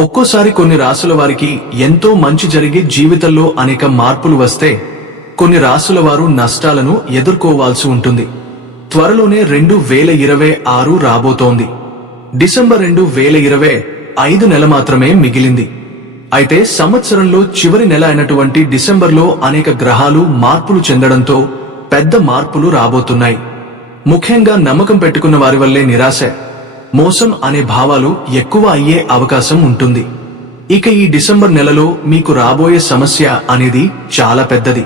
ఒక్కోసారి కొన్ని రాసుల వారికి ఎంతో మంచి జరిగి జీవితంలో అనేక మార్పులు వస్తే కొన్ని రాసుల వారు నష్టాలను ఎదుర్కోవాల్సి ఉంటుంది. త్వరలోనే 2026 రాబోతోంది. డిసెంబర్ 2025 నెల మాత్రమే మిగిలింది. అయితే సంవత్సరంలో చివరి నెల అయినటువంటి డిసెంబర్లో అనేక గ్రహాలు మార్పులు చెందడంతో పెద్ద మార్పులు రాబోతున్నాయి. ముఖ్యంగా నమ్మకం పెట్టుకున్న వారి వల్లే నిరాశ, మోసం అనే భావాలు ఎక్కువ అయ్యే అవకాశం ఉంటుంది. ఇక ఈ డిసెంబర్ నెలలో మీకు రాబోయే సమస్య అనేది చాలా పెద్దది.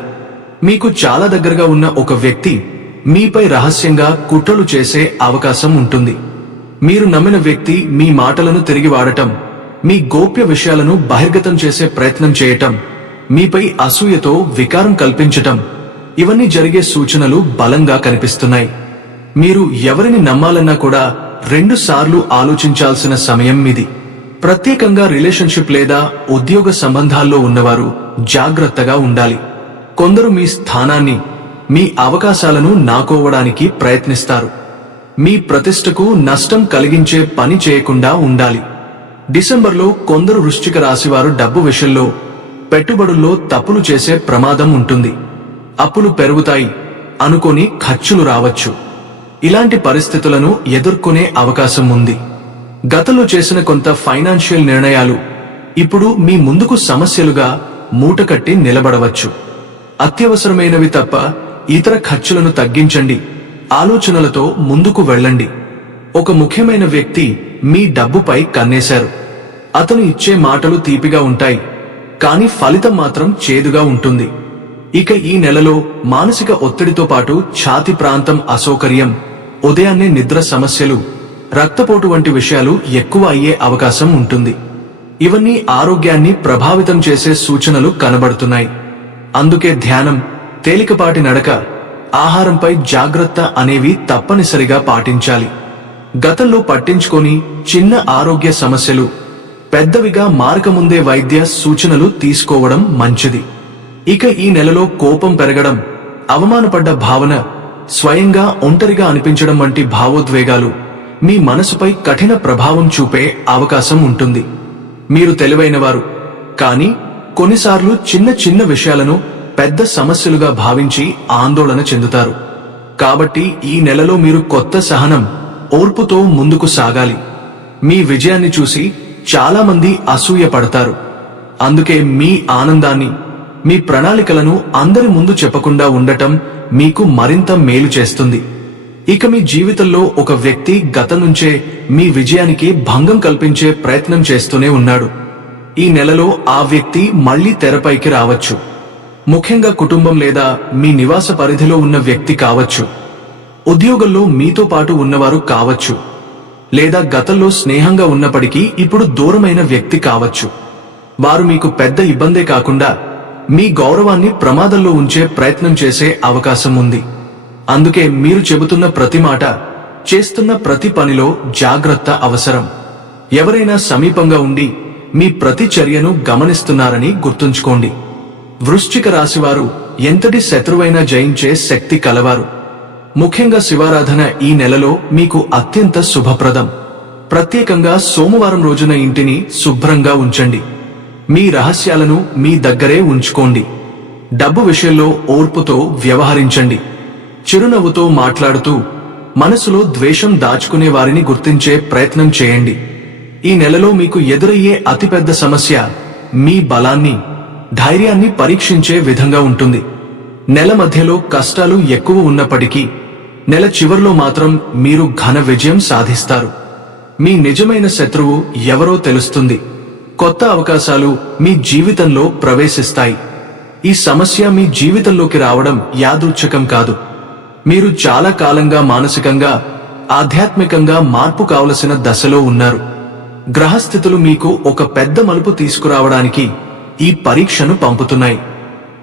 మీకు చాలా దగ్గరగా ఉన్న ఒక వ్యక్తి మీపై రహస్యంగా కుట్రలు చేసే అవకాశం ఉంటుంది. మీరు నమ్మిన వ్యక్తి మీ మాటలను తిరిగి వాడటం, మీ గోప్య విషయాలను బహిర్గతం చేసే ప్రయత్నం చేయటం, మీపై అసూయతో వికారం కల్పించటం, ఇవన్నీ జరిగే సూచనలు బలంగా కనిపిస్తున్నాయి. మీరు ఎవరిని నమ్మాలన్నా కూడా 2 సార్లు ఆలోచించాల్సిన సమయం ఇది. ప్రత్యేకంగా రిలేషన్షిప్ లేదా ఉద్యోగ సంబంధాల్లో ఉన్నవారు జాగ్రత్తగా ఉండాలి. కొందరు మీ స్థానాన్ని, మీ అవకాశాలను నాకోవడానికి ప్రయత్నిస్తారు. మీ ప్రతిష్టకు నష్టం కలిగించే పని చేయకుండా ఉండాలి. డిసెంబర్లో కొందరు వృశ్చిక రాశివారు డబ్బు విషయంలో, పెట్టుబడుల్లో తప్పులు చేసే ప్రమాదం ఉంటుంది. అప్పులు పెరుగుతాయి, అనుకోని ఖర్చులు రావచ్చు. ఇలాంటి పరిస్థితులను ఎదుర్కొనే అవకాశం ఉంది. గతంలో చేసిన కొంత ఫైనాన్షియల్ నిర్ణయాలు ఇప్పుడు మీ ముందుకు సమస్యలుగా మూటకట్టి నిలబడవచ్చు. అత్యవసరమైనవి తప్ప ఇతర ఖర్చులను తగ్గించండి. ఆలోచనలతో ముందుకు వెళ్ళండి. ఒక ముఖ్యమైన వ్యక్తి మీ డబ్బుపై కన్నేశారు. అతను ఇచ్చే మాటలు తీపిగా ఉంటాయి, కానీ ఫలితం మాత్రం చేదుగా ఉంటుంది. ఇక ఈ నెలలో మానసిక ఒత్తిడితో పాటు ఛాతీ ప్రాంతం అసౌకర్యం, ఉదయాన్నే నిద్ర సమస్యలు, రక్తపోటు వంటి విషయాలు ఎక్కువ అయ్యే అవకాశం ఉంటుంది. ఇవన్నీ ఆరోగ్యాన్ని ప్రభావితం చేసే సూచనలు కనబడుతున్నాయి. అందుకే ధ్యానం, తేలికపాటి నడక, ఆహారంపై జాగ్రత్త అనేవి తప్పనిసరిగా పాటించాలి. గతంలో పట్టించుకొని చిన్న ఆరోగ్య సమస్యలు పెద్దవిగా మారకముందే వైద్య సూచనలు తీసుకోవడం మంచిది. ఇక ఈ నెలలో కోపం పెరగడం, అవమానపడ్డ భావన, స్వయంగా ఒంటరిగా అనిపించడం వంటి భావోద్వేగాలు మీ మనసుపై కఠిన ప్రభావం చూపే అవకాశం ఉంటుంది. మీరు తెలివైనవారు, కానీ కొన్నిసార్లు చిన్న చిన్న విషయాలను పెద్ద సమస్యలుగా భావించి ఆందోళన చెందుతారు. కాబట్టి ఈ నెలలో మీరు కొత్త సహనం, ఓర్పుతో ముందుకు సాగాలి. మీ విజయాన్ని చూసి చాలా మంది అసూయ పడతారు. అందుకే మీ ఆనందాన్ని, మీ ప్రణాళికలను అందరి ముందు చెప్పకుండా ఉండటం మీకు మరింత మేలు చేస్తుంది. ఇక మీ జీవితంలో ఒక వ్యక్తి గతం నుంచే మీ విజయానికి భంగం కల్పించే ప్రయత్నం చేస్తూనే ఉన్నాడు. ఈ నెలలో ఆ వ్యక్తి మళ్లీ తెరపైకి రావచ్చు. ముఖ్యంగా కుటుంబం లేదా మీ నివాస పరిధిలో ఉన్న వ్యక్తి కావచ్చు. ఉద్యోగంలో మీతో పాటు ఉన్నవారు కావచ్చు. లేదా గతంలో స్నేహంగా ఉన్నప్పటికీ ఇప్పుడు దూరమైన వ్యక్తి కావచ్చు. వారు మీకు పెద్ద ఇబ్బందే కాకుండా మీ గౌరవాన్ని ప్రమాదంలో ఉంచే ప్రయత్నం చేసే అవకాశం ఉంది. అందుకే మీరు చెబుతున్న ప్రతి మాట, చేస్తున్న ప్రతి పనిలో జాగ్రత్త అవసరం. ఎవరైనా సమీపంగా ఉండి మీ ప్రతి చర్యను గమనిస్తున్నారని గుర్తుంచుకోండి. వృశ్చిక రాశివారు ఎంతటి శత్రువైనా జయించే శక్తి కలవారు. ముఖ్యంగా శివారాధన ఈ నెలలో మీకు అత్యంత శుభప్రదం. ప్రత్యేకంగా సోమవారం రోజున ఇంటిని శుభ్రంగా ఉంచండి. మీ రహస్యాలను మీ దగ్గరే ఉంచుకోండి. డబ్బు విషయంలో ఓర్పుతో వ్యవహరించండి. చిరునవ్వుతో మాట్లాడుతూ మనసులో ద్వేషం దాచుకునే వారిని గుర్తించే ప్రయత్నం చేయండి. ఈ నెలలో మీకు ఎదురయ్యే అతిపెద్ద సమస్య మీ బలాన్ని, ధైర్యాన్ని పరీక్షించే విధంగా ఉంటుంది. నెల మధ్యలో కష్టాలు ఎక్కువ ఉన్నప్పటికీ నెల చివర్లో మాత్రం మీరు ఘన విజయం సాధిస్తారు. మీ నిజమైన శత్రువు ఎవరో తెలుస్తుంది. కొత్త అవకాశాలు మీ జీవితంలో ప్రవేశిస్తాయి. ఈ సమస్య మీ జీవితంలోకి రావడం యాదృచ్ఛికం కాదు. మీరు చాలా కాలంగా మానసికంగా, ఆధ్యాత్మికంగా మార్పు కావలసిన దశలో ఉన్నారు. గ్రహస్థితులు మీకు ఒక పెద్ద మలుపు తీసుకురావడానికి ఈ పరీక్షను పంపుతున్నాయి.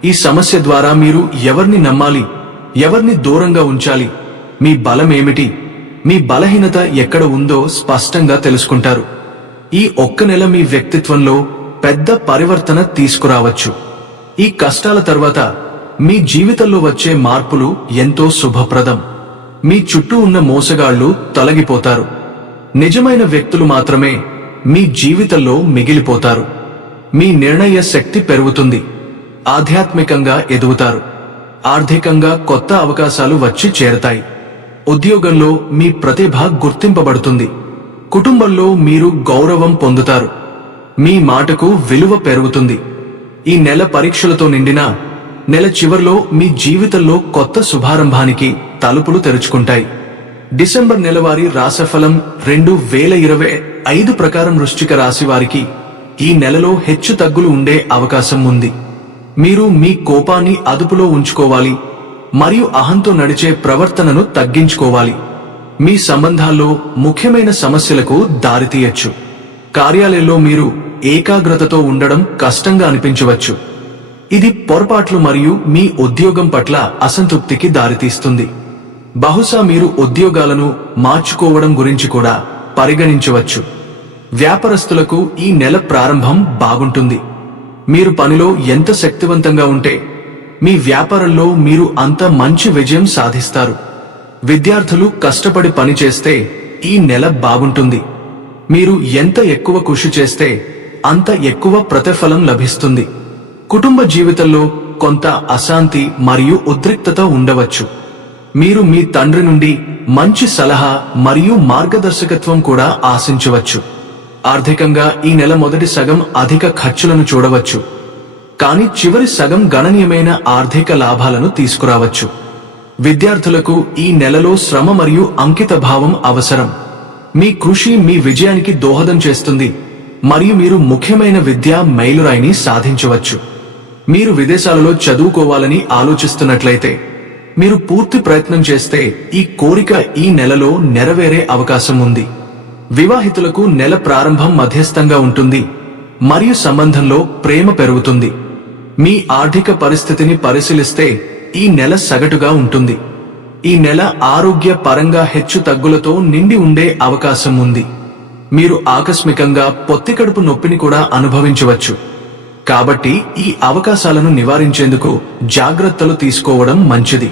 ఈ సమస్య ద్వారా మీరు ఎవరిని నమ్మాలి, ఎవరిని దూరంగా ఉంచాలి, మీ బలమేమిటి, మీ బలహీనత ఎక్కడ ఉందో స్పష్టంగా తెలుసుకుంటారు. ఈ ఒక్క నెల మీ వ్యక్తిత్వంలో పెద్ద పరివర్తన తీసుకురావచ్చు. ఈ కష్టాల తర్వాత మీ జీవితంలో వచ్చే మార్పులు ఎంతో శుభప్రదం. మీ చుట్టూ ఉన్న మోసగాళ్లు తొలగిపోతారు. నిజమైన వ్యక్తులు మాత్రమే మీ జీవితంలో మిగిలిపోతారు. మీ నిర్ణయ శక్తి పెరుగుతుంది. ఆధ్యాత్మికంగా ఎదుగుతారు. ఆర్థికంగా కొత్త అవకాశాలు వచ్చి చేరతాయి. ఉద్యోగంలో మీ ప్రతిభ గుర్తింపబడుతుంది. కుటుంబంలో మీరు గౌరవం పొందుతారు. మీ మాటకు విలువ పెరుగుతుంది. ఈ నెల పరీక్షలతో నిండిన నెల చివర్లో మీ జీవితంలో కొత్త శుభారంభానికి తలుపులు తెరుచుకుంటాయి. డిసెంబర్ నెలవారీ రాశిఫలం 2025 ప్రకారం వృశ్చిక రాశి వారికి ఈ నెలలో హెచ్చు తగ్గులు ఉండే అవకాశం ఉంది. మీరు మీ కోపాన్ని అదుపులో ఉంచుకోవాలి మరియు అహంతో నడిచే ప్రవర్తనను తగ్గించుకోవాలి. మీ సంబంధాల్లో ముఖ్యమైన సమస్యలకు దారితీయచ్చు. కార్యాలయంలో మీరు ఏకాగ్రతతో ఉండడం కష్టంగా అనిపించవచ్చు. ఇది పొరపాట్లు మరియు మీ ఉద్యోగం పట్ల అసంతృప్తికి దారితీస్తుంది. బహుశా మీరు ఉద్యోగాలను మార్చుకోవడం గురించి కూడా పరిగణించవచ్చు. వ్యాపారస్తులకు ఈ నెల ప్రారంభం బాగుంటుంది. మీరు పనిలో ఎంత శక్తివంతంగా ఉంటే మీ వ్యాపారంలో మీరు అంత మంచి విజయం సాధిస్తారు. విద్యార్థులు కష్టపడి పనిచేస్తే ఈ నెల బాగుంటుంది. మీరు ఎంత ఎక్కువ కృషి చేస్తే అంత ఎక్కువ ప్రతిఫలం లభిస్తుంది. కుటుంబ జీవితంలో కొంత అశాంతి మరియు ఉద్రిక్తత ఉండవచ్చు. మీరు మీ తండ్రి నుండి మంచి సలహా మరియు మార్గదర్శకత్వం కూడా ఆశించవచ్చు. ఆర్థికంగా ఈ నెల మొదటి సగం అధిక ఖర్చులను చూడవచ్చు, కానీ చివరి సగం గణనీయమైన ఆర్థిక లాభాలను తీసుకురావచ్చు. విద్యార్థులకు ఈ నెలలో శ్రమ మరియు అంకిత భావం అవసరం. మీ కృషి మీ విజయానికి దోహదం చేస్తుంది మరియు మీరు ముఖ్యమైన విద్యా మైలురాయిని సాధించవచ్చు. మీరు విదేశాలలో చదువుకోవాలని ఆలోచిస్తున్నట్లయితే మీరు పూర్తి ప్రయత్నం చేస్తే ఈ కోరిక ఈ నెలలో నెరవేరే అవకాశం ఉంది. వివాహితులకు నెల ప్రారంభం మధ్యస్థంగా ఉంటుంది మరియు సంబంధంలో ప్రేమ పెరుగుతుంది. మీ ఆర్థిక పరిస్థితిని పరిశీలిస్తే ఈ నెల సగటుగా ఉంటుంది. ఈ నెల ఆరోగ్య పరంగా హెచ్చు తగ్గులతో నిండి ఉండే అవకాశం ఉంది. మీరు ఆకస్మికంగా పొత్తికడుపు నొప్పిని కూడా అనుభవించవచ్చు. కాబట్టి ఈ అవకాశాలను నివారించేందుకు జాగ్రత్తలు తీసుకోవడం మంచిది.